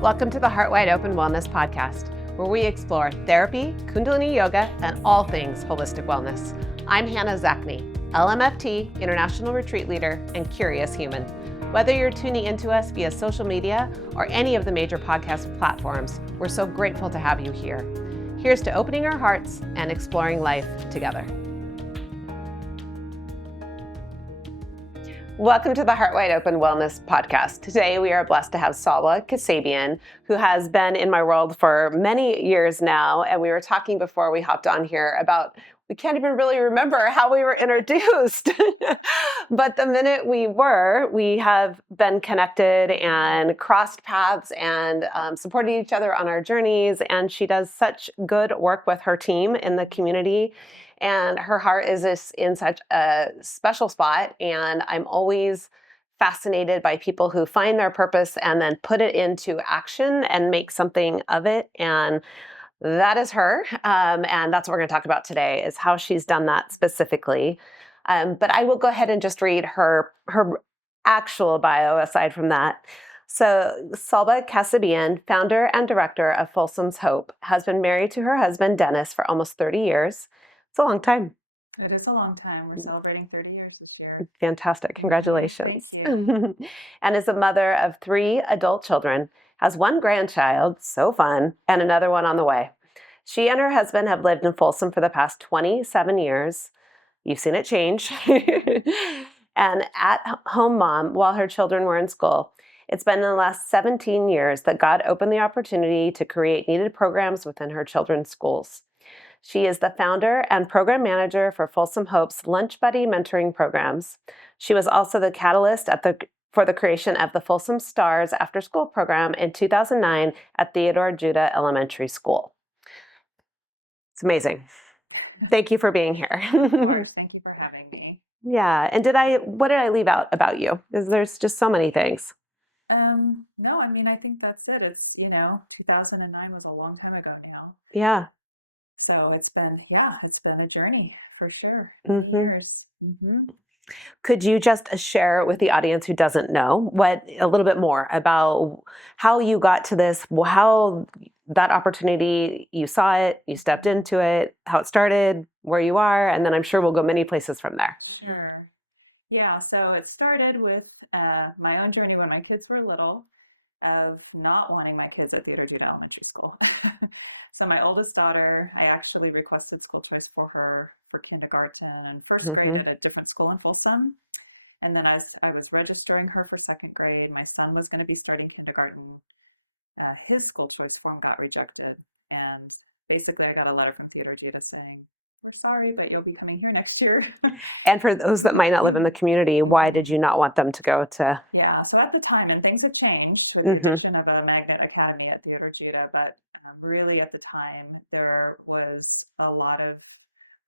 Welcome to the Heart Wide Open Wellness Podcast, where we explore therapy, Kundalini Yoga, and all things holistic wellness. I'm Hannah Zachney, LMFT, International Retreat Leader, and Curious Human. Whether you're tuning into us via social media or any of the major podcast platforms, we're so grateful to have you here. Here's to opening our hearts and exploring life together. Welcome to the Heart Wide Open Wellness Podcast. Today we are blessed to have Salwa Kasabian, who has been in my world for many years now. And we were talking before we hopped on here about, we can't even really remember how we were introduced. But the minute we have been connected and crossed paths and supported each other on our journeys. And she does such good work with her team in the community. And her heart is in such a special spot. And I'm always fascinated by people who find their purpose and then put it into action and make something of it. And that is her. And that's what we're going to talk about today, is how she's done that specifically. But I will go ahead and just read her actual bio aside from that. So Salwa Kasabian, founder and director of Folsom's Hope, has been married to her husband, Dennis, for almost 30 years. It's a long time. It is a long time. We're celebrating 30 years this year. Fantastic. Congratulations. Thank you. And is a mother of 3 adult children, has 1 grandchild, so fun, and another one on the way. She and her husband have lived in Folsom for the past 27 years. You've seen it change. And at-home mom while her children were in school. It's been in the last 17 years that God opened the opportunity to create needed programs within her children's schools. She is the founder and program manager for Folsom Hope's Lunch Buddy mentoring programs. She was also the catalyst for the creation of the Folsom Stars After School program in 2009 at Theodore Judah Elementary School. It's amazing. Thank you for being here. Of course. Thank you for having me. Yeah. And what did I leave out about you? Because there's just so many things. No, I think that's it. It's, 2009 was a long time ago now. Yeah. So it's been a journey for sure. Mm-hmm. Years. Mm-hmm. Could you just share with the audience who doesn't know a little bit more about how you got to this, how that opportunity, you saw it, you stepped into it, how it started, where you are, and then I'm sure we'll go many places from there. Sure. Yeah, so it started with my own journey when my kids were little, of not wanting my kids at Theodore Judah Elementary School. So my oldest daughter, I actually requested school choice for her for kindergarten and first grade at a different school in Folsom. And then as I was registering her for second grade, my son was going to be starting kindergarten. His school choice form got rejected. And basically I got a letter from Theodore Judah saying, "We're sorry, but you'll be coming here next year." And for those that might not live in the community, why did you not want them to go to? Yeah, so at the time, and things have changed with the addition of a magnet academy at Theodore Judah, but really at the time, there was a lot of,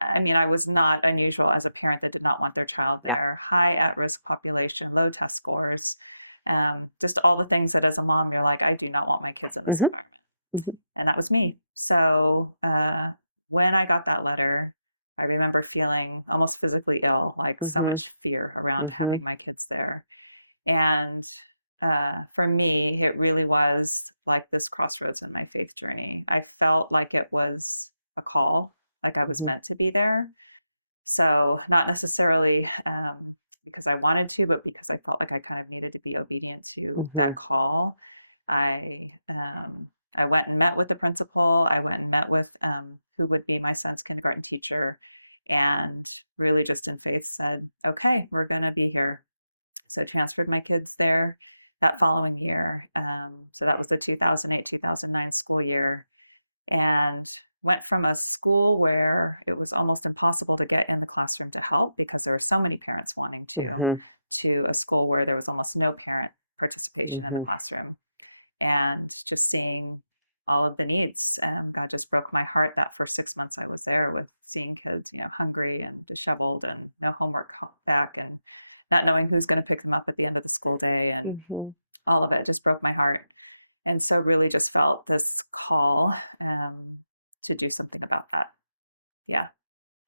I was not unusual as a parent that did not want their child there. Yeah. High at-risk population, low test scores, just all the things that as a mom, you're like, I do not want my kids in this environment. And that was me. So when I got that letter, I remember feeling almost physically ill, like so much fear around having my kids there. And for me, it really was like this crossroads in my faith journey. I felt like it was a call, like I was meant to be there. So not necessarily because I wanted to, but because I felt like I kind of needed to be obedient to that call. I went and met with the principal. I went and met with who would be my son's kindergarten teacher, and really just in faith said, okay, we're going to be here. So transferred my kids there that following year. So that was the 2008-2009 school year, and went from a school where it was almost impossible to get in the classroom to help because there were so many parents wanting to a school where there was almost no parent participation in the classroom. And just seeing all of the needs, God just broke my heart that for 6 months I was there with seeing kids, hungry and disheveled and no homework back and not knowing who's going to pick them up at the end of the school day, and all of it just broke my heart. And so really just felt this call to do something about that. Yeah.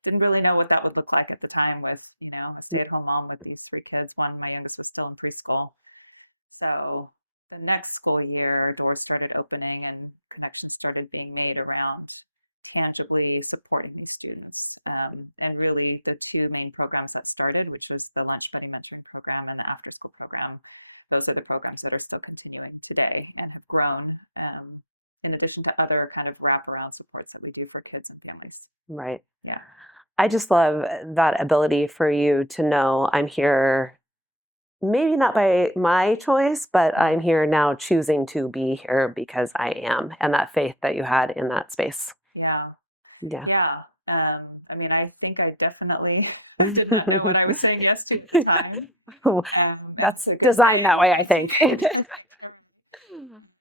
Didn't really know what that would look like at the time with, a stay-at-home mom with these 3 kids. My youngest was still in preschool. So the next school year, doors started opening and connections started being made around tangibly supporting these students. And really, the two main programs that started, which was the Lunch Buddy Mentoring Program and the After School Program, those are the programs that are still continuing today and have grown, in addition to other kind of wraparound supports that we do for kids and families. Right. Yeah. I just love that ability for you to know I'm here, maybe not by my choice, but I'm here now choosing to be here because I am, and that faith that you had in that space. Yeah. Yeah. Yeah. I mean, I think I definitely did not know what I was saying yes to at the time. That's designed that way, I think.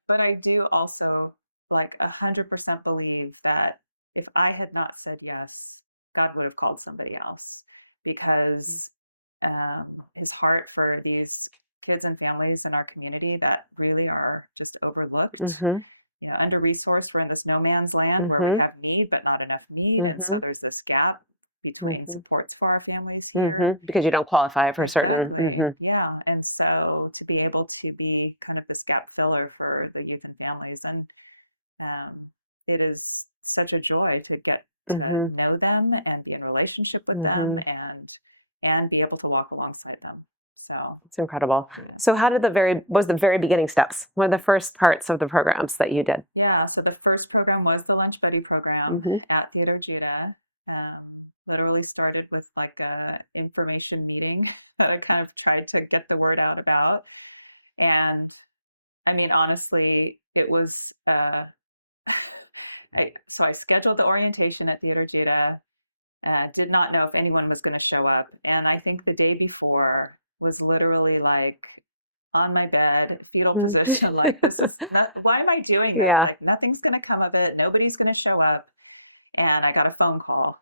But I do also like 100% believe that if I had not said yes, God would have called somebody else because his heart for these kids and families in our community that really are just overlooked, Hmm. under resourced. We're in this no man's land where we have need but not enough need, and so Hmm. there's this gap between Hmm. supports for our families Hmm. here. Because you don't qualify for certain. Exactly. Yeah. And so to be able to be kind of this gap filler for the youth and families, and um, it is such a joy to get to Hmm. know them and be in relationship with them, Hmm. and be able to walk alongside them. So It's incredible. So how did was the very beginning steps? One of the first parts of the programs that you did? yeah, so the first program was the Lunch Buddy program Hmm. at Theater Judah. Um, Literally started with like a information meeting that I kind of tried to get the word out about. And I mean, honestly, it was, so I scheduled the orientation at Theater Judah, did not know if anyone was going to show up. And I think the day before was literally like on my bed, fetal position, like, this is not, why am I doing this? Yeah. Like, nothing's going to come of it. Nobody's going to show up. And I got a phone call.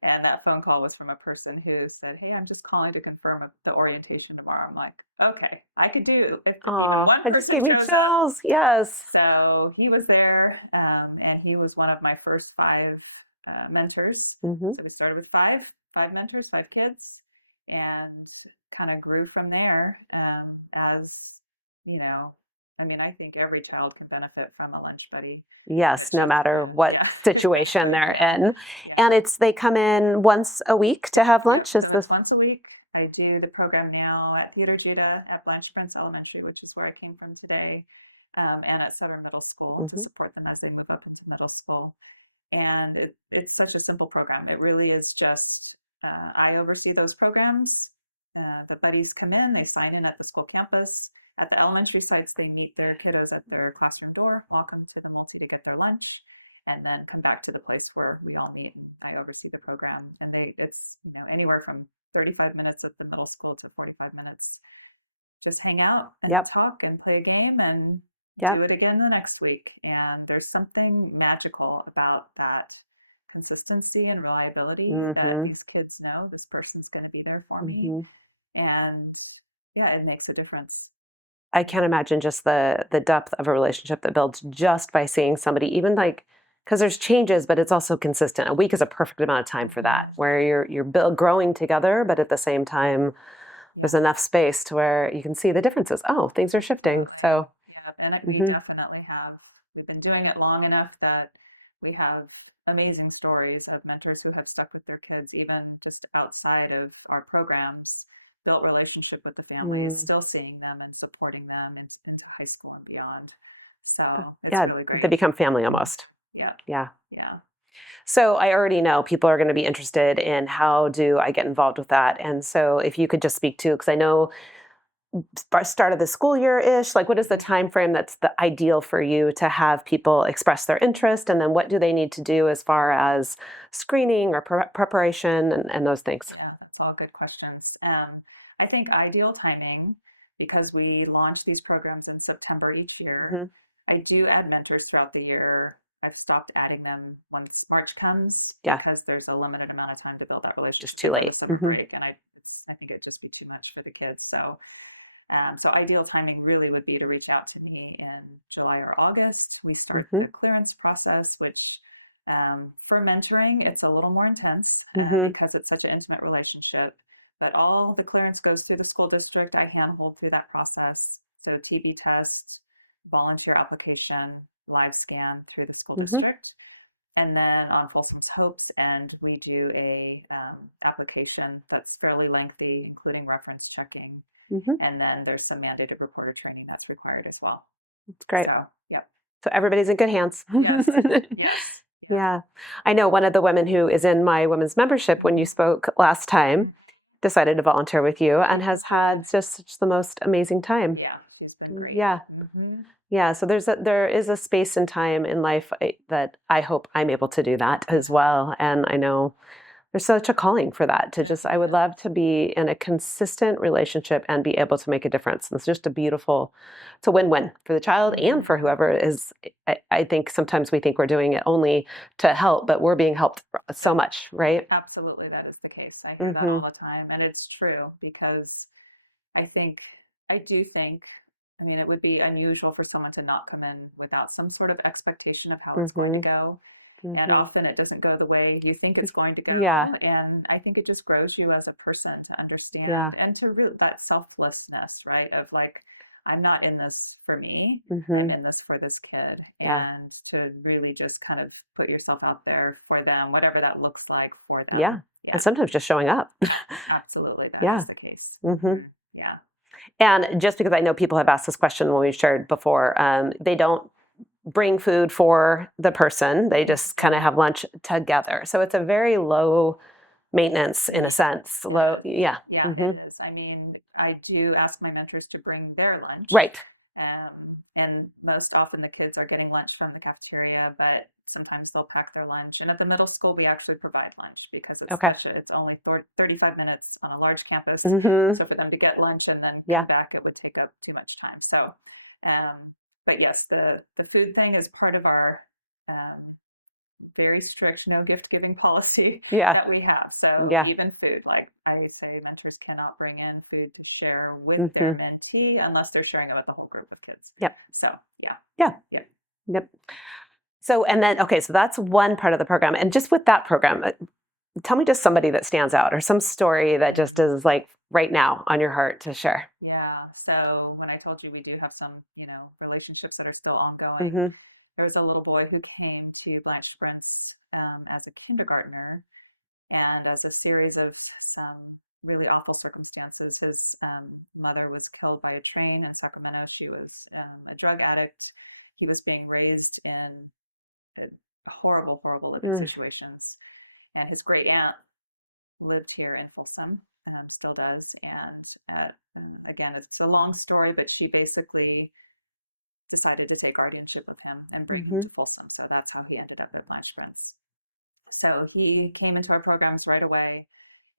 And that phone call was from a person who said, "Hey, I'm just calling to confirm the orientation tomorrow." I'm like, "Okay, I could do if even Oh, one it just person gave me shows up." chills. Yes. So he was there, and he was one of my first five mentors. Hmm. So we started with five mentors, five kids, and kind of grew from there. As you know, I mean, I think every child can benefit from a lunch buddy. Yes, no matter what Yeah. situation they're in. Yeah. And they come in once a week to have Yep. lunch. Is So this? it's once a week. I do the program now at Theater Judah at Blanche Prince Elementary, which is where I came from today, and at Southern Middle School to Hmm. support them as they move up into middle school. And it's such a simple program. It really is just, I oversee those programs. The buddies come in, they sign in at the school campus. At the elementary sites, they meet their kiddos at their classroom door, walk them to the multi to get their lunch, and then come back to the place where we all meet and I oversee the program. And it's anywhere from 35 minutes at the middle school to 45 minutes. Just hang out and Yep. talk and play a game and do Yep. it again the next week. And there's something magical about that consistency and reliability that Hmm. these kids know this person's going to be there for me. Hmm. And yeah, it makes a difference. I can't imagine just the depth of a relationship that builds just by seeing somebody, even like, because there's changes, but it's also consistent. A week is a perfect amount of time for that, where you're growing together, but at the same time, there's Yeah. enough space to where you can see the differences. Oh, things are shifting. So, Yeah, and we hmm. definitely have. We've been doing it long enough that we have amazing stories of mentors who have stuck with their kids, even just outside of our programs, built relationship with the families, Mm. still seeing them and supporting them into high school and beyond. So it's Yeah, really they great. become family almost. Yeah, Yeah. yeah. So I already know people are going to be interested in how do I get involved with that. And so if you could just speak to, because I know start of the school year ish, like what is the time frame that's the ideal for you to have people express their interest, and then what do they need to do as far as screening or preparation and those things? Yeah, that's all good questions. I think ideal timing, because we launch these programs in September each year. Hmm. I do add mentors throughout the year. I've stopped adding them once March comes Yeah, because there's a limited amount of time to build that relationship just too before the late. summer Hmm. break, and I think it'd just be too much for the kids. So ideal timing really would be to reach out to me in July or August. We start Hmm. the clearance process, which for mentoring, it's a little more intense Hmm. because it's such an intimate relationship. But all the clearance goes through the school district. I handhold through that process. So TB test, volunteer application, live scan through the school Mm-hmm. district. And then on Folsom's Hopes End, we do a application that's fairly lengthy, including reference checking. Mm-hmm. And then there's some mandated reporter training that's required as well. That's great. So, yep. So everybody's in good hands. Yes. Yes. Yeah. I know one of the women who is in my women's membership when you spoke last time decided to volunteer with you and has had just such the most amazing time. Yeah. She's been great. Yeah. Mm-hmm. Yeah. So there is a space and time in life that I hope I'm able to do that as well. And I know there's such a calling for that to just, I would love to be in a consistent relationship and be able to make a difference. And it's just it's a win-win for the child and for whoever is. I think sometimes we think we're doing it only to help, but we're being helped so much, right? Absolutely, that is the case. I hear that Mm-hmm. all the time, and it's true because I think, I do think, I mean, it would be unusual for someone to not come in without some sort of expectation of how it's going to Mm-hmm. go. And Mm-hmm. often it doesn't go the way you think it's going to go. Yeah. And I think it just grows you as a person to understand Yeah. and to really that selflessness, right? Of like, I'm not in this for me, Mm-hmm. I'm in this for this kid. Yeah. And to really just kind of put yourself out there for them, whatever that looks like for them. Yeah. Yeah, And sometimes just showing up. absolutely. That Yeah. is the case. Mm-hmm. Yeah. And just because I know people have asked this question when we've shared before, they don't bring food for the person. They just kind of have lunch together. So it's a very low maintenance in a sense. Low, yeah. Yeah, Mm-hmm. it is. I mean, I do ask my mentors to bring their lunch. Right. And most often the kids are getting lunch from the cafeteria, but sometimes they'll pack their lunch. And at the middle school, we actually provide lunch because Okay. It's only 35 minutes on a large campus. Mm-hmm. So for them to get lunch and then Yeah. come back, it would take up too much time. So, but yes, the food thing is part of our very strict no gift giving policy Yeah. that we have. So Yeah. even food, like I say, mentors cannot bring in food to share with their mentee unless they're sharing it with the whole group of kids. Yep. So yeah. Yeah. Yep. Yep. So, and then, okay, so that's one part of the program. And just with that program, tell me just somebody that stands out or some story that just is like right now on your heart to share. Yeah. So when I told you we do have some, relationships that are still ongoing, Mm-hmm. there was a little boy who came to Blanche Sprint's as a kindergartner, and as a series of some really awful circumstances, his mother was killed by a train in Sacramento. She was a drug addict. He was being raised in horrible, horrible living situations. And his great aunt lived here in Folsom, still does. And again, it's a long story, but she basically decided to take guardianship of him and bring him to Folsom. So that's how he ended up at Blanche Sprint's. So he came into our programs right away,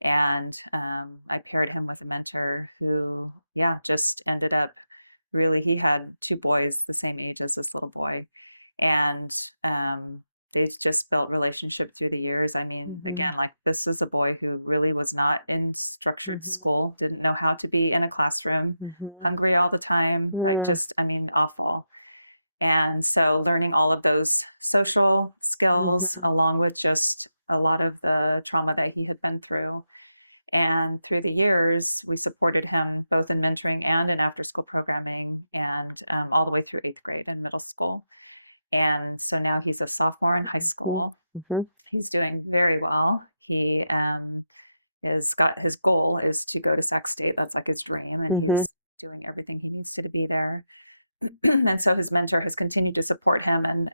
and I paired him with a mentor who, yeah, just ended up really, he had two boys the same age as this little boy, and they've just built relationship through the years. I mean, again, like this is a boy who really was not in structured school, didn't know how to be in a classroom, hungry all the time, awful. And so learning all of those social skills along with just a lot of the trauma that he had been through. And through the years, we supported him both in mentoring and in after school programming, and all the way through 8th grade and middle school. And so now he's a sophomore in high school. He's doing very well. He is got his goal is to go to Sac State. That's like his dream, and he's doing everything he needs to be there. And so his mentor has continued to support him. And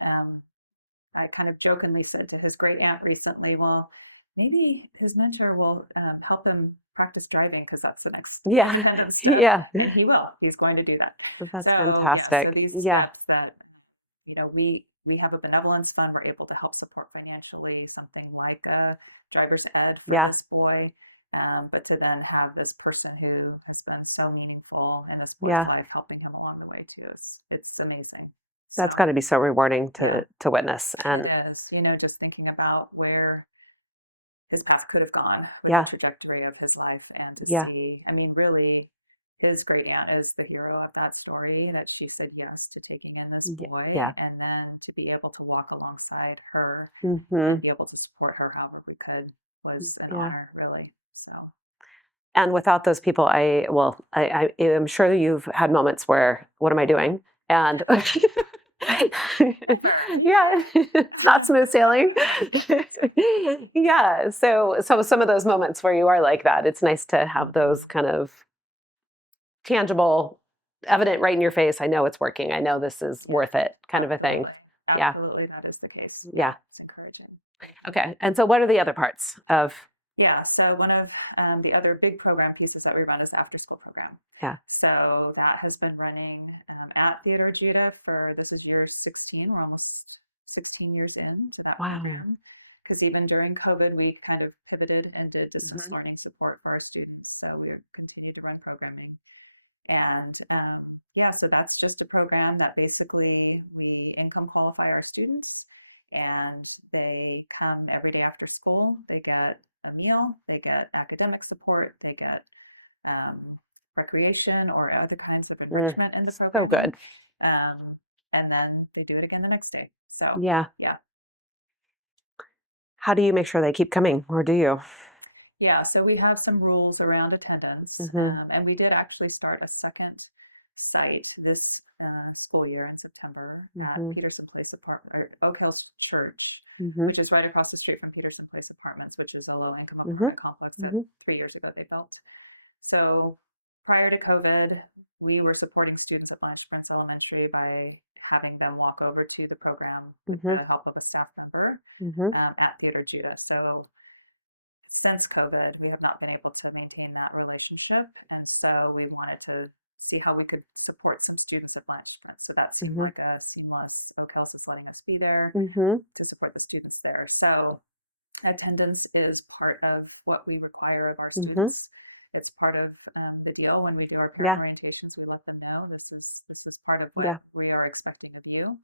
I kind of jokingly said to his great aunt recently, well, maybe his mentor will help him practice driving because that's the next step. Yeah. And he will. He's going to do that. That's so, fantastic. Yeah, so these steps that, we have a benevolence fund. We're able to help support financially something like a driver's ed for this boy. But to then have this person who has been so meaningful in this boy's life helping him along the way too, it's amazing. That's got to be so rewarding to witness. And it is, just thinking about where his path could have gone with the trajectory of his life, and to see, I mean, really, his great aunt is the hero of that story, that she said yes to taking in this boy, and then to be able to walk alongside her and be able to support her however we could was an honor, really. So, And without those people, I am sure you've had moments where, what am I doing? And yeah, it's not smooth sailing. Yeah. So some of those moments where you are like that, it's nice to have those kind of tangible, evident right in your face. I know it's working. I know this is worth it, kind of a thing. Yeah. Absolutely, that is the case. Yeah. It's encouraging. Okay. And so what are the other parts of? Yeah, so one of the other big program pieces that we run is after school program. Yeah. So that has been running at Theodore Judah for this is year 16. We're almost 16 years into that Wow. program. Because even during COVID, we kind of pivoted and did distance Mhm. learning support for our students. So we continued to run programming. And yeah, so that's just a program that basically we income qualify our students and they come every day after school. They get a meal, they get academic support, they get um, recreation or other kinds of enrichment in the So program. good. Um, and then they do it again the next day. So, Yeah. yeah. How do you make sure they keep coming, or do you? Yeah, so we have some rules around attendance, Mm-hmm. and we did actually start a second site this school year in September at Mm-hmm. Peterson Place Apartment or Oak Hills Church, Mm-hmm. which is right across the street from Peterson Place Apartments, which is a low-income Mm-hmm. apartment complex that Mm-hmm. 3 years ago they built. So prior to COVID, we were supporting students at Blanche Prince Elementary by having them walk over to the program with Mm-hmm. the help of a staff member Mm-hmm. at Theodore Judah. So since COVID, we have not been able to maintain that relationship. And so we wanted to see how we could support some students at Blanche. So that seemed Mm-hmm. like a seamless, Oak Hills is letting us be there Mm-hmm. to support the students there. So attendance is part of what we require of our Mm-hmm. students. It's part of the deal when we do our Yeah. parent orientations. We let them know this is part of Yeah. what we are expecting of you.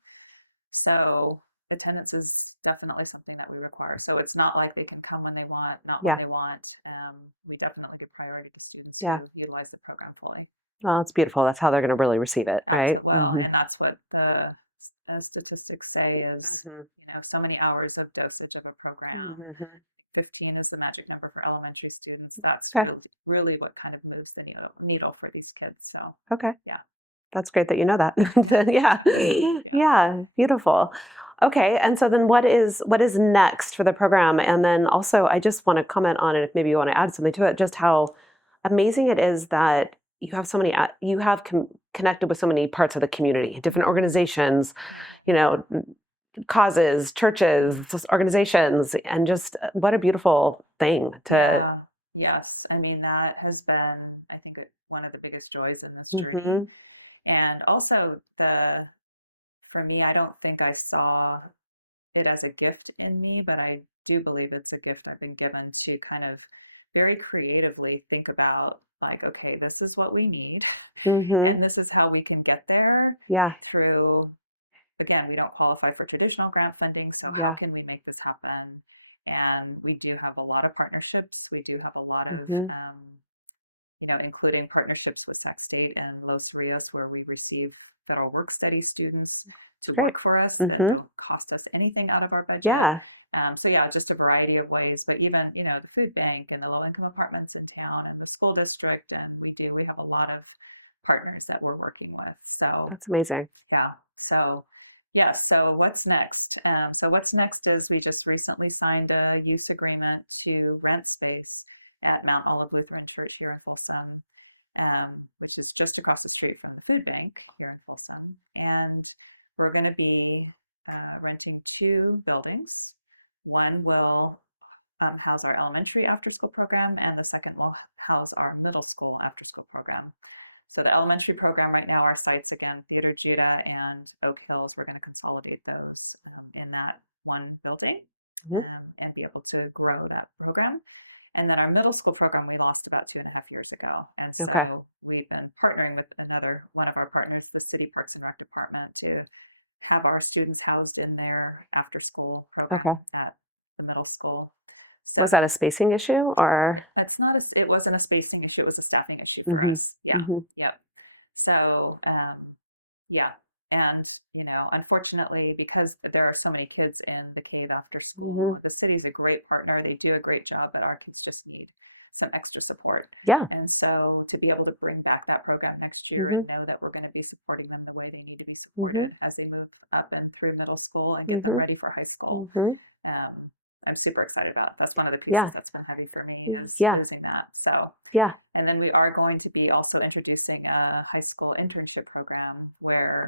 So attendance is definitely something that we require. So it's not like they can come when they want, not when Yeah. they want. We definitely give priority to students Yeah. who utilize the program fully. Well, it's beautiful. That's how they're going to really receive it, right? Well, Mm-hmm. and that's what the statistics say is, Mm-hmm. so many hours of dosage of a program. Mm-hmm. 15 is the magic number for elementary students. That's Okay. really what kind of moves the needle for these kids. So, Okay. yeah. That's great that you know that. Yeah. Yeah. Beautiful. Okay. And so then what is next for the program? And then also I just want to comment on it if maybe you want to add something to it, just how amazing it is that you have so many you have connected with so many parts of the community, different organizations, you know, causes, churches, organizations, and just what a beautiful thing to. Yeah. Yes. I mean, that has been, I think, one of the biggest joys in this journey. Mhm. And also, for me, I don't think I saw it as a gift in me, but I do believe it's a gift I've been given to kind of very creatively think about, like, okay, this is what we need, Mhm. and this is how we can get there Yeah. through, again, we don't qualify for traditional grant funding, so how Yeah. can we make this happen? And we do have a lot of partnerships. We do have a lot of, Mhm. including partnerships with Sac State and Los Rios, where we receive federal work study students to Great. work for us that Mhm. don't cost us anything out of our budget. Yeah. So yeah, just a variety of ways, but even, the food bank and the low income apartments in town and the school district. And we have a lot of partners that we're working with. So That's amazing. yeah. So, yeah. So what's next? So what's next is we just recently signed a use agreement to rent space at Mount Olive Lutheran Church here in Folsom, which is just across the street from the food bank here in Folsom. And we're going to be renting two buildings. One will house our elementary after school program, and the second will house our middle school after school program. So the elementary program right now, our sites again, Theodore Judah and Oak Hills, we're going to consolidate those in that one building Mhm. and be able to grow that program. And then our middle school program we lost about 2.5 years ago. And so Okay. we've been partnering with another one of our partners, the City Parks and Rec Department, to have our students housed in their after school program Okay. at the middle school. So Was that a spacing issue or? it wasn't a spacing issue, it was a staffing issue for Mhm. us. Yeah. Mhm. Yep. So, yeah. And, unfortunately, because there are so many kids in the cave after school, Mhm. the city's a great partner. They do a great job, but our kids just need some extra support. Yeah. And so to be able to bring back that program next year and know that we're going to be supporting them the way they need to be supported as they move up and through middle school and get them ready for high school. I'm super excited about it. That's one of the pieces that's been heavy for me is losing that. So and then we are going to be also introducing a high school internship program where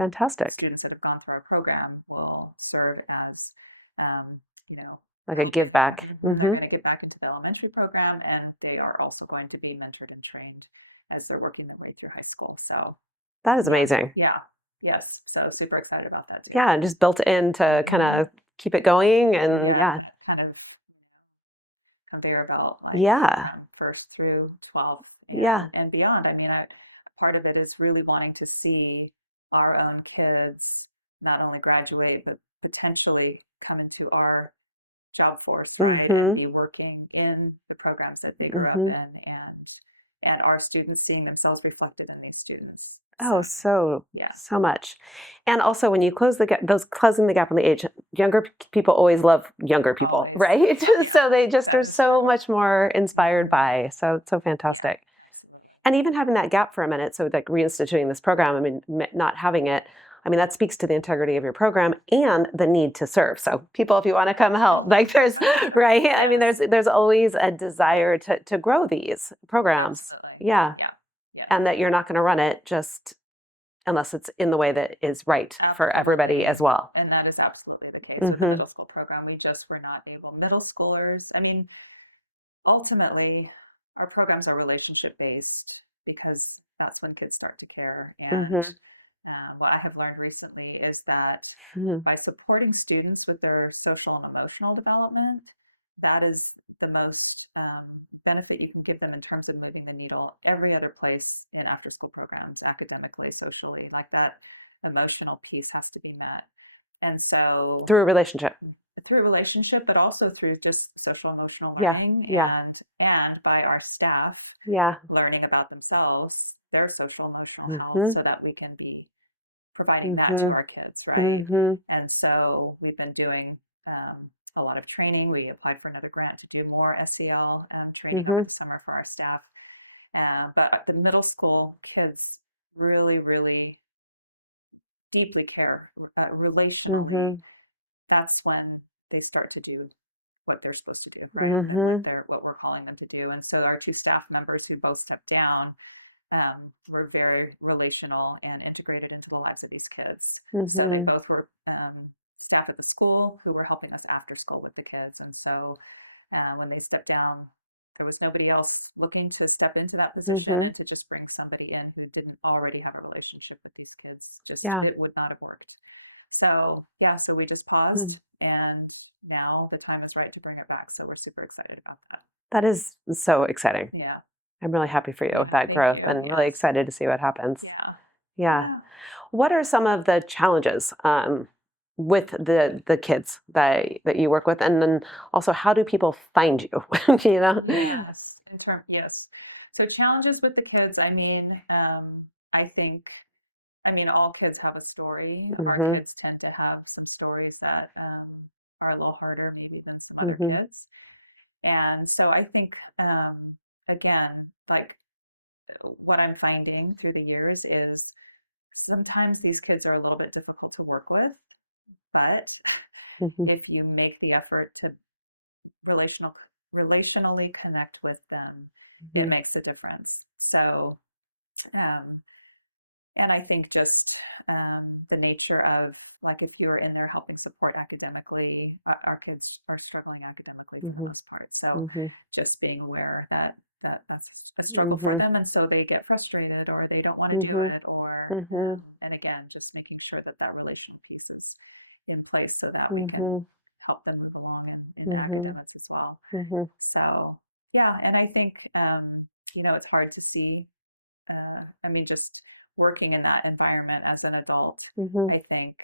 students that have gone through our program will serve as, like a give back. They're going to get back into the elementary program, and they are also going to be mentored and trained as they're working their way through high school. So that is amazing. Yeah. Yes. So super excited about that too. Yeah, and just built in to kind of keep it going and kind of conveyor belt, like first through 12 and beyond. I mean, part of it is really wanting to see our own kids not only graduate, but potentially come into our job force, right, and be working in the programs that they grew up in, and our students seeing themselves reflected in these students. So much. And also when you close the gap, closing the gap on the age, younger people always love younger people, right? So they just are so much more inspired by, so it's so fantastic. And even having that gap for a minute, so like reinstituting this program, I mean, not having it, I mean, that speaks to the integrity of your program and the need to serve. So people, if you want to come help, like there's, right? I mean, there's always a desire to grow these programs. And that you're not going to run it just unless it's in the way that is right for everybody as well. And that is absolutely the case with the middle school program. We just were not able, middle schoolers, I mean, ultimately, our programs are relationship based because that's when kids start to care. And what I have learned recently is that by supporting students with their social and emotional development, that is the most benefit you can give them in terms of moving the needle every other place in after school programs, academically, socially, like that emotional piece has to be met. And so through a relationship, but also through just social emotional learning and by our staff learning about themselves, their social emotional health, so that we can be providing that to our kids, right? And so we've been doing a lot of training. We applied for another grant to do more SEL training over the summer for our staff. But the middle school kids really, really deeply care relationally. That's when they start to do what they're supposed to do, right? What we're calling them to do. And so our two staff members who both stepped down were very relational and integrated into the lives of these kids. So they both were staff at the school who were helping us after school with the kids. And so when they stepped down, there was nobody else looking to step into that position and to just bring somebody in who didn't already have a relationship with these kids. It would not have worked. So so we just paused, and now the time is right to bring it back. So we're super excited about that. That is so exciting. Yeah. I'm really happy for you with that growth and really excited to see what happens. Yeah. What are some of the challenges with the kids that you work with? And then also, how do people find you? Yes. So challenges with the kids, I mean, all kids have a story. Our kids tend to have some stories that are a little harder maybe than some other kids. And so I think, again, like what I'm finding through the years is sometimes these kids are a little bit difficult to work with, but if you make the effort to relationally connect with them, it makes a difference. So, and I think just the nature of, like, if you're in there helping support academically, our kids are struggling academically for the most part. So just being aware that that's a struggle for them. And so they get frustrated or they don't want to do it, or, and again, just making sure that relational piece is in place so that we can help them move along in academics as well. So, and I think, it's hard to see, just working in that environment as an adult, I think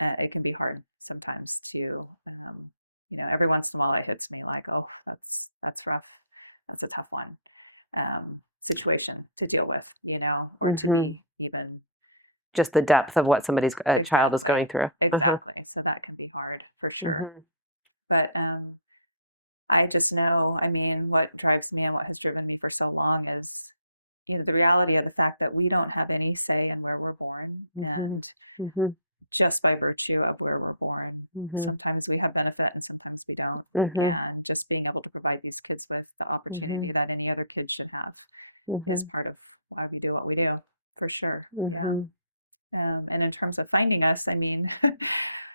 it can be hard sometimes to, every once in a while it hits me like, oh, that's rough. That's a tough one situation to deal with, or to be even. Just the depth of what somebody's child is going through. Exactly. So that can be hard for sure. But I just know, I mean, what drives me and what has driven me for so long is, the reality of the fact that we don't have any say in where we're born. Mm-hmm. And Mm-hmm. just by virtue of where we're born, Mm-hmm. sometimes we have benefit and sometimes we don't. Mm-hmm. And just being able to provide these kids with the Mm-hmm. opportunity that any other kid should have is Mm-hmm. part of why we do what we do, for sure. Yeah. Mm-hmm. And in terms of finding us, I mean,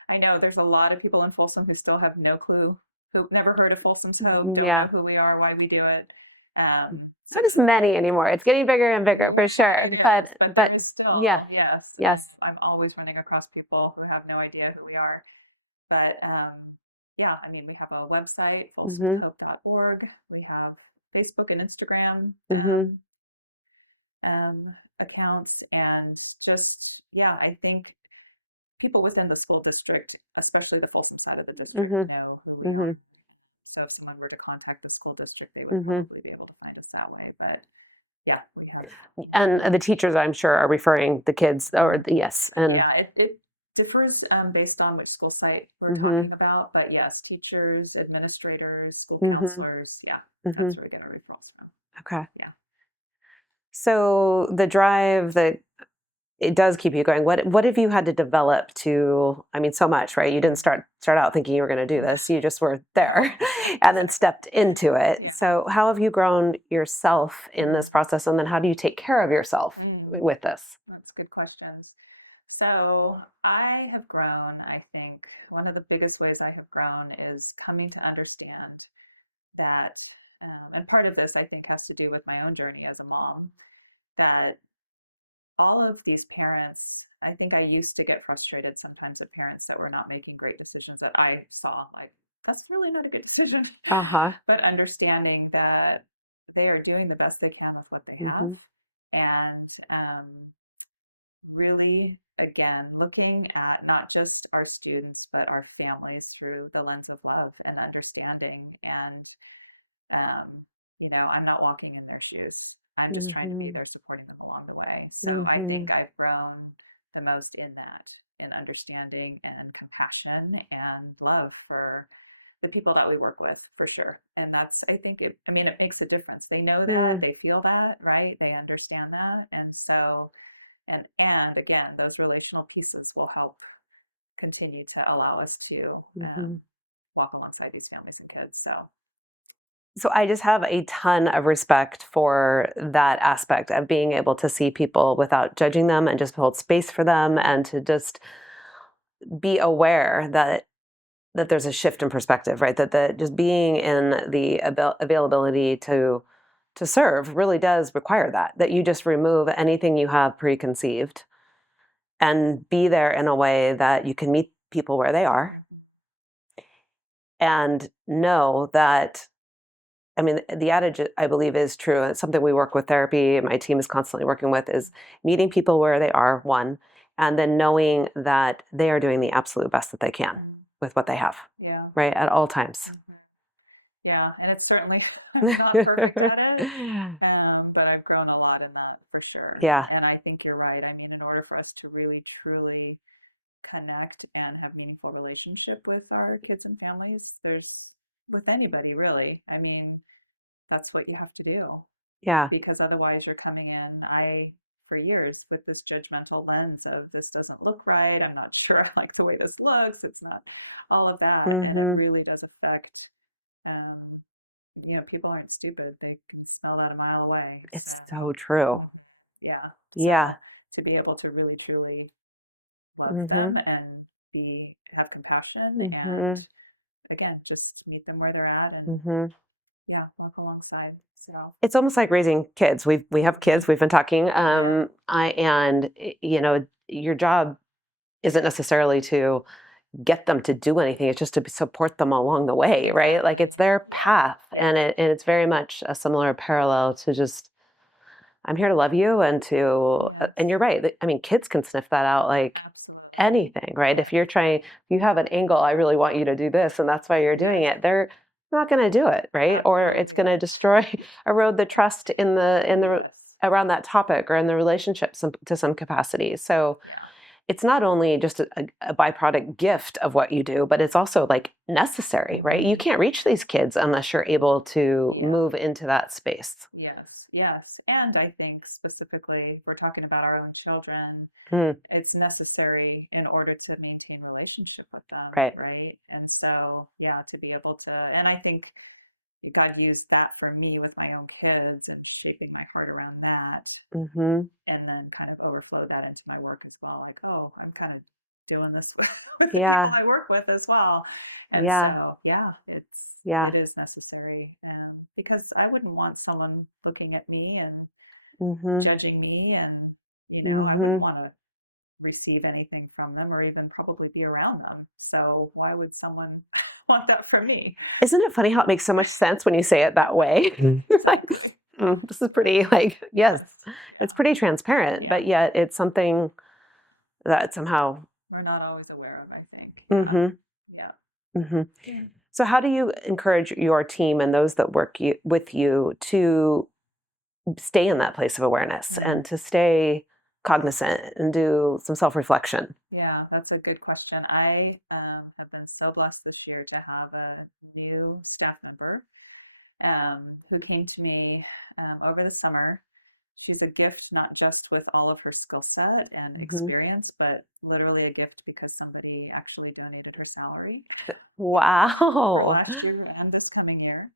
I know there's a lot of people in Folsom who still have no clue, who've never heard of Folsom's Hope, don't know Yeah. who we are, why we do it. So Not as many anymore. It's getting bigger and bigger for sure. it is, but there But is still, yeah. yes, Yes. I'm always running across people who have no idea who we are. But yeah, I mean, we have a website, Mm-hmm. folsomshope.org. We have Facebook and Instagram Mm-hmm. accounts, and just, yeah, I think people within the school district, especially the Folsom side of the district, Mm-hmm. know who we Mm-hmm. are. So if someone were to contact the school district, they would Mm-hmm. probably be able to find us that way. But yeah, we have. And the teachers, I'm sure, are referring the kids, yes, and Yeah, it differs based on which school site we're mm-hmm. talking about. But yes, teachers, administrators, school Mm-hmm. counselors, yeah, Mm-hmm. that's where we get our referrals from. Okay. Yeah. So the drive that it does keep you going. What have you had to develop to? I mean, so much, right? You didn't start out thinking you were going to do this. You just were there, and then stepped into it. Yeah. So how have you grown yourself in this process, and then how do you take care of yourself with this? That's good questions. So I have grown, I think one of the biggest ways I have grown is coming to understand that, and part of this I think has to do with my own journey as a mom, that all of these parents, I think I used to get frustrated sometimes with parents that were not making great decisions that I saw, like, that's really not a good decision. Uh-huh. But understanding that they are doing the best they can with what they have. Mm-hmm. And really, again, looking at not just our students, but our families through the lens of love and understanding. And, um, I'm not walking in their shoes. I'm just trying to be Mm-hmm. there supporting them along the way. So I Mm-hmm. think I've grown the most in that, in understanding and compassion and love for the people that we work with, for sure. And that's, I think it makes a difference. They know that, they feel that, right? They understand that. And so, and again, those relational pieces will help continue to allow us to Mm-hmm. walk alongside these families and kids. So I just have a ton of respect for that aspect of being able to see people without judging them and just hold space for them and to just be aware that there's a shift in perspective, right? That just being in the availability to serve really does require that you just remove anything you have preconceived and be there in a way that you can meet people where they are and know that. I mean, the adage, I believe, is true. It's something we work with therapy. My team is constantly working with is meeting people where they are, one, and then knowing that they are doing the absolute best that they can with what they have, yeah. right, at all times. Yeah. And it's certainly not perfect at it. But I've grown a lot in that, for sure. Yeah. And I think you're right. I mean, in order for us to really, truly connect and have meaningful relationship with our kids and families, with anybody really, I mean, that's what you have to do, Yeah. because otherwise you're coming in, for years, with this judgmental lens of, this doesn't look right, I'm not sure I like the way this looks, it's not, all of that. And it really does affect, people aren't stupid, they can smell that a mile away. It's so true. Yeah. Yeah. To be able to really truly love them and have compassion, and again, just meet them where they're at, and yeah, walk alongside. So It's almost like raising kids. We have kids. We've been talking. Your job isn't necessarily to get them to do anything. It's just to support them along the way, right? Like it's their path, and it's very much a similar parallel to just I'm here to love you and you're right. I mean, kids can sniff that out like absolutely. anything, right? If you have an angle, I really want you to do this, and that's why you're doing it. They're not going to do it, right? Or it's going to erode the trust in the Yes. around that topic or in the relationship to some capacity. So it's not only just a byproduct gift of what you do, but it's also like necessary, right? You can't reach these kids unless you're able to Yeah. move into that space. Yes, yes. And I think specifically, if we're talking about our own children, Mm, it's necessary in order to maintain relationship with them, right. right? And so, yeah, to be able to, and I think God used that for me with my own kids and shaping my heart around that, Mm-hmm. and then kind of overflow that into my work as well. Like, oh, I'm kind of doing this with the people Yeah. I work with as well. And Yeah. so, yeah, Yeah. it is necessary, because I wouldn't want someone looking at me and Mm-hmm. judging me, and I wouldn't Mm-hmm. want to receive anything from them or even probably be around them. So why would someone want that from me? Isn't it funny how it makes so much sense when you say it that way? It's like, this is pretty, like, yes, it's pretty transparent, Yeah, but yet it's something that somehow. we're not always aware of, I think. Mm-hmm. Yeah. Mm-hmm. So, how do you encourage your team and those that work with you to stay in that place of awareness and to stay cognizant and do some self reflection? Yeah, that's a good question. I have been so blessed this year to have a new staff member who came to me over the summer. She's a gift, not just with all of her skill set and Mm-hmm. experience, but literally a gift because somebody actually donated her salary for Wow. last year and this coming year.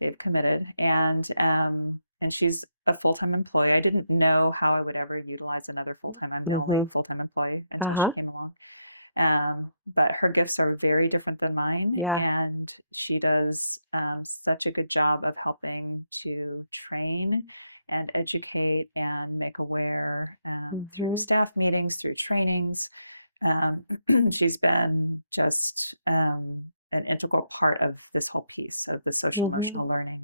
They've committed, and she's a full time employee. I didn't know how I would ever utilize another full time. I'm the Mm-hmm. only full time employee until she Uh-huh. came along. But her gifts are very different than mine, Yeah. and she does such a good job of helping to train and educate and make aware through Mm-hmm. staff meetings, through trainings. She's been just an integral part of this whole piece of the social Mm-hmm. emotional learning,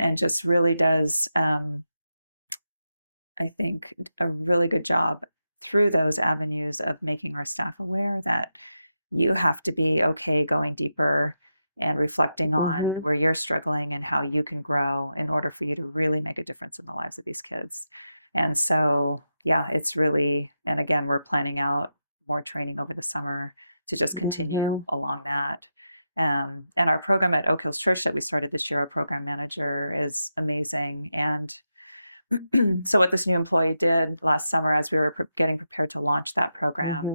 and just really does, I think, a really good job through those avenues of making our staff aware that you have to be okay going deeper and reflecting on Mm-hmm. where you're struggling and how you can grow in order for you to really make a difference in the lives of these kids. And so, yeah, it's really, and again, we're planning out more training over the summer to just Mm-hmm. continue along that. And our program at Oak Hills Church that we started this year, our program manager is amazing. And so, what this new employee did last summer, as we were getting prepared to launch that program, Mm-hmm.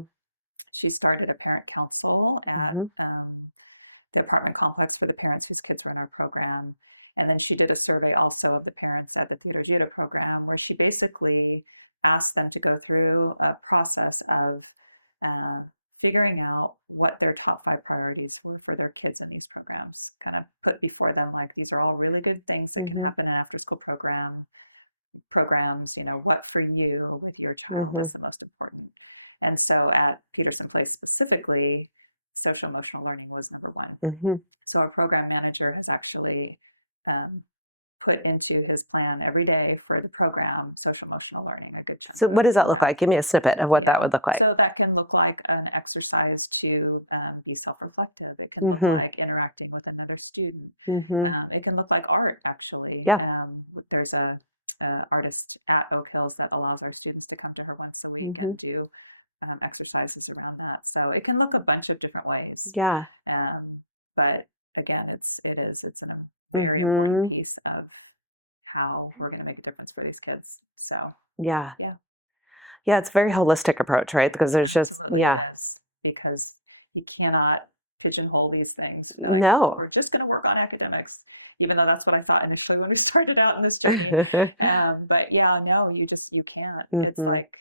she started a parent council at Mm-hmm. the apartment complex for the parents whose kids were in our program. And then she did a survey also of the parents at the Theater Judah program, where she basically asked them to go through a process of uh, figuring out what their top 5 priorities were for their kids in these programs. Kind of put before them, like, these are all really good things that can Mm-hmm. happen in after school programs, what for you with your child Mm-hmm. is the most important. And so at Peterson Place specifically, social emotional learning was number one. Mm-hmm. So our program manager has actually um, put into his plan every day for the program social emotional learning, a good chunk So, of what the does that look program. like? Give me a snippet of what Yeah. that would look like. So that can look like an exercise to be self-reflective. It can look Mm-hmm. like interacting with another student. Mm-hmm. It can look like art, actually. Yeah. There's a artist at Oak Hills that allows our students to come to her once a week Mm-hmm. and do exercises around that. So it can look a bunch of different ways. Yeah. Um, but again, it's a very important Mm-hmm. piece of how we're going to make a difference for these kids. So Yeah. yeah. Yeah. It's a very holistic approach, right? Because there's just, Absolutely yeah. is, because you cannot pigeonhole these things. Like, No. we're just going to work on academics, even though that's what I thought initially when we started out in this journey. But yeah, no, you can't. It's Mm-hmm. like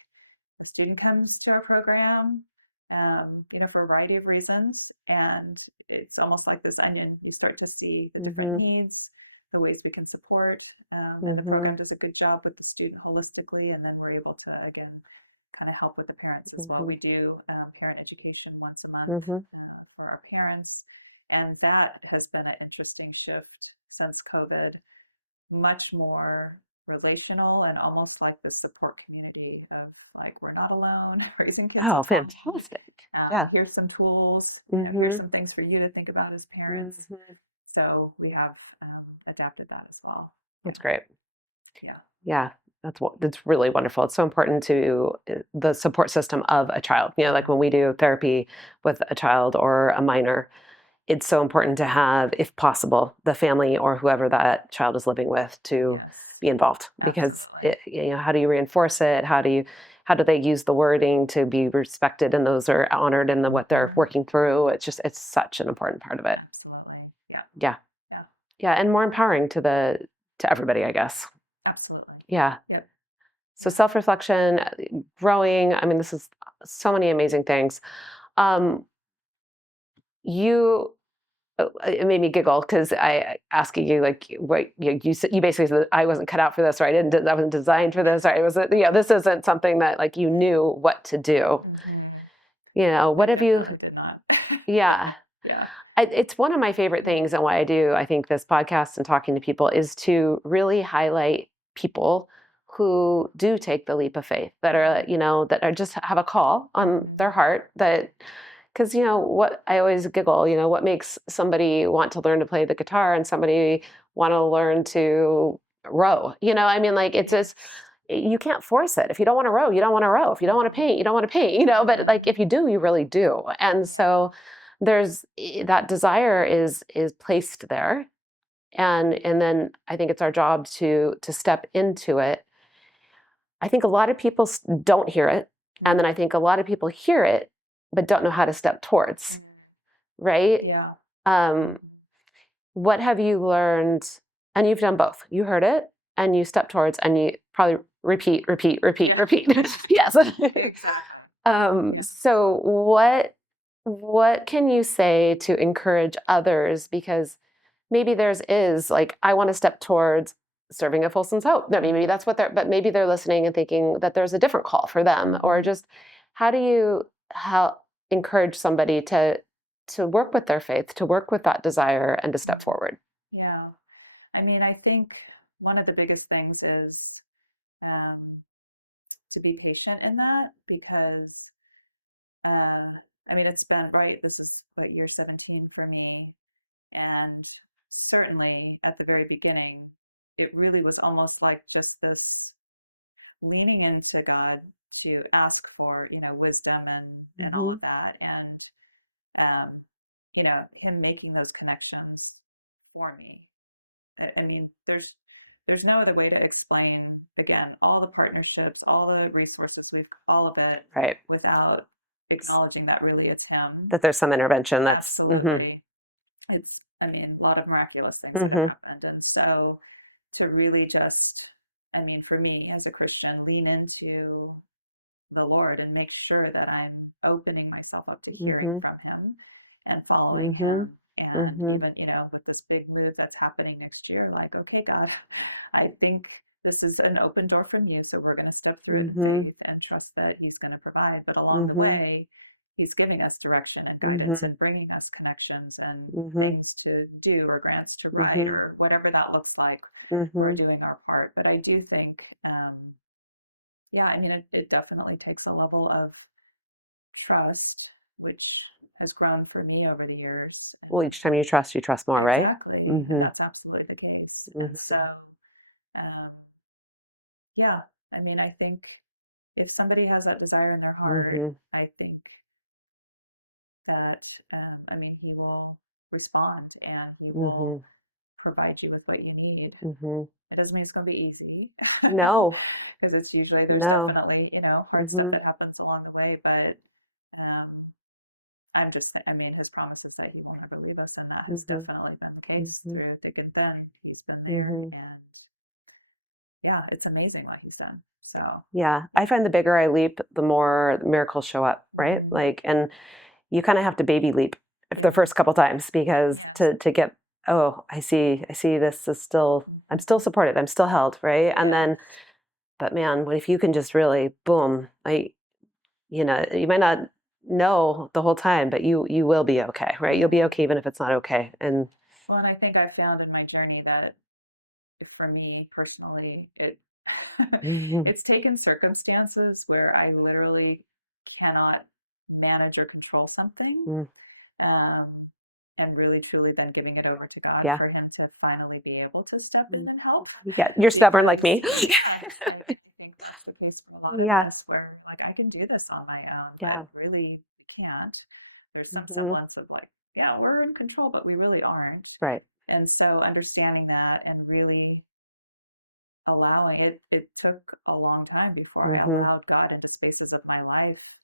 the student comes to our program, for a variety of reasons, and it's almost like this onion. You start to see the different Mm-hmm. needs, the ways we can support, and the Mm-hmm. program does a good job with the student holistically, and then we're able to again kind of help with the parents as well. Mm-hmm. We do parent education once a month Mm-hmm. for our parents, and that has been an interesting shift since COVID. Much more relational and almost like the support community of, like, we're not alone raising kids Oh, at home. fantastic. Yeah. Here's some tools. Here's Mm-hmm. some things for you to think about as parents. Mm-hmm. So we have adapted that as well. That's great. Yeah. Yeah. that's really wonderful. It's so important to the support system of a child. Like when we do therapy with a child or a minor, it's so important to have, if possible, the family or whoever that child is living with to Yes, be involved, because absolutely. how do you reinforce it? How do they use the wording to be respected and those are honored in what they're Mhm. working through? It's such an important part of it. Absolutely. Yeah. Yeah. Yeah. Yeah, and more empowering to everybody, I guess. Absolutely. Yeah. Yep. So self-reflection, growing, I mean, this is so many amazing things. Um, you it made me giggle because I asking you like what you basically said I wasn't cut out for this, or I wasn't designed for this, or it was this isn't something that like you knew what to do. Mhm. What I have you? definitely did not. Yeah, Yeah. it's one of my favorite things, and why I do I think this podcast and talking to people is to really highlight people who do take the leap of faith, that are just have a call on their heart, that because what I always giggle, what makes somebody want to learn to play the guitar and somebody want to learn to row. I mean, like it's just you can't force it. If you don't want to row, you don't want to row. If you don't want to paint, you don't want to paint. But like if you do, you really do. And so there's that desire is placed there, and then I think it's our job to step into it. I think a lot of people don't hear it, and then I think a lot of people hear it but don't know how to step towards, Mhm. right? Yeah. um, what have you learned? And you've done both. You heard it and you step towards, and you probably repeat, repeat, repeat, Yeah. repeat. Yes. Exactly. Yeah. So what can you say to encourage others? Because maybe theirs is like, I want to step towards serving at Folsom's Hope. No, maybe that's what but maybe they're listening and thinking that there's a different call for them. Or just how do you how encourage somebody to work with their faith, to work with that desire, and to step forward? Yeah. I mean, I think one of the biggest things is um, to be patient in that because, uh, I mean, it's been right. This is what year 17 for me. And certainly at the very beginning, it really was almost like just this leaning into God to ask for, wisdom and all Mm-hmm. of that. And, him making those connections for me. I mean, there's no other way to explain again all the partnerships, all the resources all of it, Right. without acknowledging that really it's him. That there's some intervention that's. Mm-hmm. Absolutely, it's I mean a lot of miraculous things that have Mm-hmm. happened, and so to really just, I mean, for me as a Christian, lean into the Lord and make sure that I'm opening myself up to hearing Mm-hmm. from Him and following Mm-hmm. Him. And Mm-hmm. even, with this big move that's happening next year, like, okay, God, I think this is an open door from you. So we're going to step through it in Mm-hmm. faith and trust that He's going to provide. But along the Mm-hmm. way, He's giving us direction and guidance Mm-hmm. and bringing us connections and Mm-hmm. things to do or grants to write Mm-hmm. or whatever that looks like. We're Mm-hmm. doing our part. But I do think, yeah, I mean, it definitely takes a level of trust, which has grown for me over the years. Well, each time you trust more, right? Exactly. And Mm-hmm. that's absolutely the case. And Mm-hmm. so, um, yeah, I mean, I think if somebody has that desire in their heart, Mm-hmm. I think that, I mean, he will respond and he Mm-hmm. will provide you with what you need. Mm-hmm. It doesn't mean it's going to be easy No. because it's usually, there's No. definitely, hard stuff Mm-hmm. that happens along the way, but, um, I mean, his promises that he won't ever leave us, and that has Mm-hmm. definitely been the case Mm-hmm. through thick and thin. He's been there, Mm-hmm. and yeah, it's amazing what he's done. So, Yeah, I find the bigger I leap, the more miracles show up, right? mhm. Like, and you kind of have to baby leap the first couple times, because Yes. to get, oh, I see this is still, I'm Mhm. still supported, I'm still held, right? And then, but man, what if you can just really boom, you might not know the whole time, but you will be okay, right? You'll be okay even if it's not okay. And Well, and I think I found in my journey that for me personally, Mhm. it's taken circumstances where I literally cannot manage or control something. Mm, Um, and really truly then giving it over to God Yeah. for him to finally be able to step in and help. Yeah, you're stubborn like me. Because, yeah, I think that's the case for a lot of us, where like I can do this on my own, Yeah. but really can't. There's some Mhm. semblance of like, yeah, we're in control, but we really aren't. Right. And so understanding that and really allowing it, it took a long time before I Mhm. allowed God into spaces of my life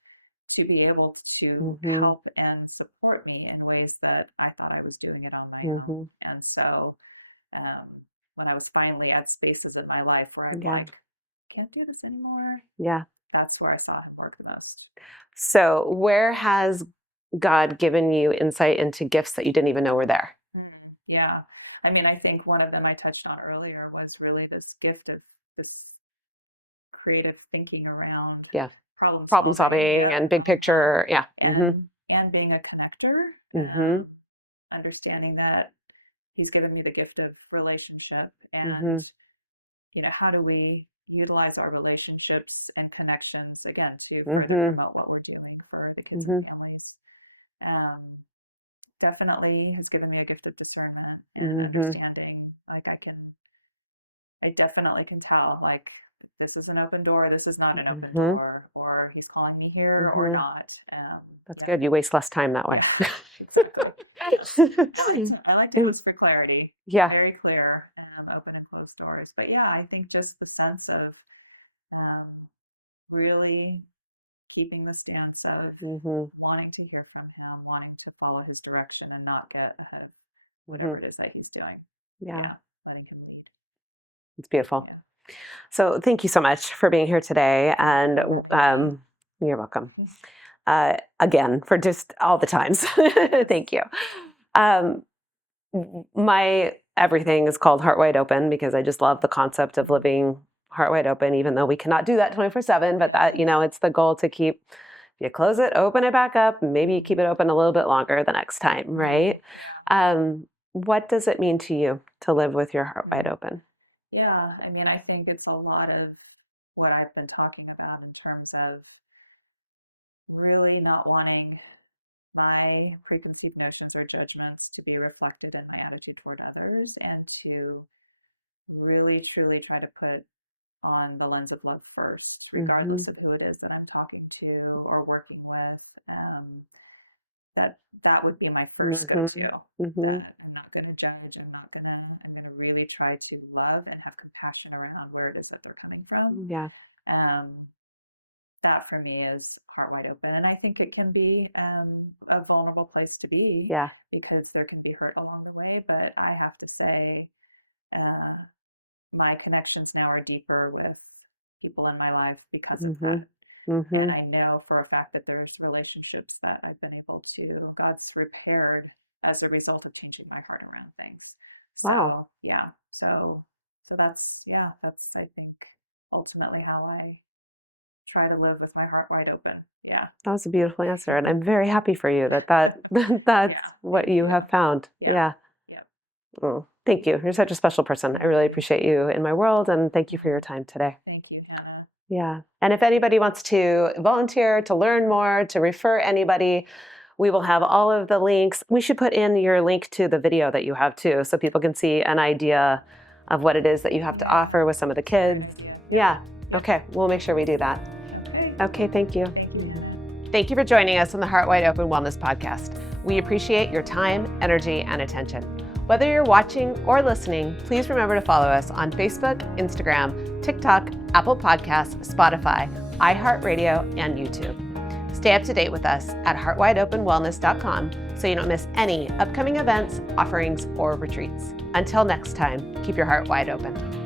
to be able to Mhm. help and support me in ways that I thought I was doing it on my own. Mhm. And so when I was finally at spaces in my life where I'm Yeah. like, can't do this anymore, Yeah. that's where I saw him work the most. So, where has God given you insight into gifts that you didn't even know were there? Yeah. I mean, I think one of them I touched on earlier was really this gift of this creative thinking around Yeah. problem Solving yeah, and big picture. Yeah. and being a connector, Mhm. understanding that he's given me the gift of relationship, and Mhm. how do we utilize our relationships and connections again to further Mhm. promote what we're doing for the kids and Mhm. families. um, Definitely has given me a gift of discernment and Mhm. understanding. Like I definitely can tell, like, this is an open door, this is not an open Mhm. door, or he's calling me here or Mhm. not. That's Yeah, good. You waste less time that way. yeah, exactly. I like to ask for clarity, Yeah. very clear, open and closed doors. But yeah, I think just the sense of um, really keeping the stance of Mhm. wanting to hear from him, wanting to follow his direction and not get ahead of whatever Mhm. it is that he's doing. Yeah. Yeah, letting him lead. It's beautiful. Yeah. So, thank you so much for being here today, and you're welcome. Again, for just all the times. Thank you. Um, my everything is called Heart Wide Open because I just love the concept of living heart wide open, even though we cannot do that 24/7. But that, it's the goal to keep, if you close it, open it back up, maybe you keep it open a little bit longer the next time, right? What does it mean to you to live with your heart wide open? Yeah, I mean, I think it's a lot of what I've been talking about in terms of really not wanting my preconceived notions or judgments to be reflected in my attitude toward others, and to really truly try to put on the lens of love first, Mhm. regardless of who it is that I'm talking to or working with. That would be my first Mhm. go-to. Mhm. That I'm not going to judge. I'm going to really try to love and have compassion around where it is that they're coming from. Yeah. Um, that for me is heart wide open, and I think it can be a vulnerable place to be, Yeah. because there can be hurt along the way. But I have to say, uh, my connections now are deeper with people in my life because of that. Mhm. And Mhm. I know for a fact that there's relationships that I've been able to, God's repaired as a result of changing my heart around things. Wow. So, yeah. So that's, I think, ultimately how I try to live with my heart wide open. Yeah. That was a beautiful answer, and I'm very happy for you that that's Yeah. what you have found. Yeah. Yeah. Yeah. Oh, thank you. You're such a special person. I really appreciate you in my world, and thank you for your time today. Thank you, Hannah. Yeah. And if anybody wants to volunteer, to learn more, to refer anybody, we will have all of the links. We should put in your link to the video that you have too, so people can see an idea of what it is that you have to offer with some of the kids. Yeah. Okay. We'll make sure we do that. Okay. Thank you. Thank you, Hannah. Thank you for joining us on the Heart Wide Open Wellness Podcast. We appreciate your time, energy, and attention. Whether you're watching or listening, please remember to follow us on Facebook, Instagram, TikTok, Apple Podcasts, Spotify, iHeartRadio, and YouTube. Stay up to date with us at heartwideopenwellness.com so you don't miss any upcoming events, offerings, or retreats. Until next time, keep your heart wide open.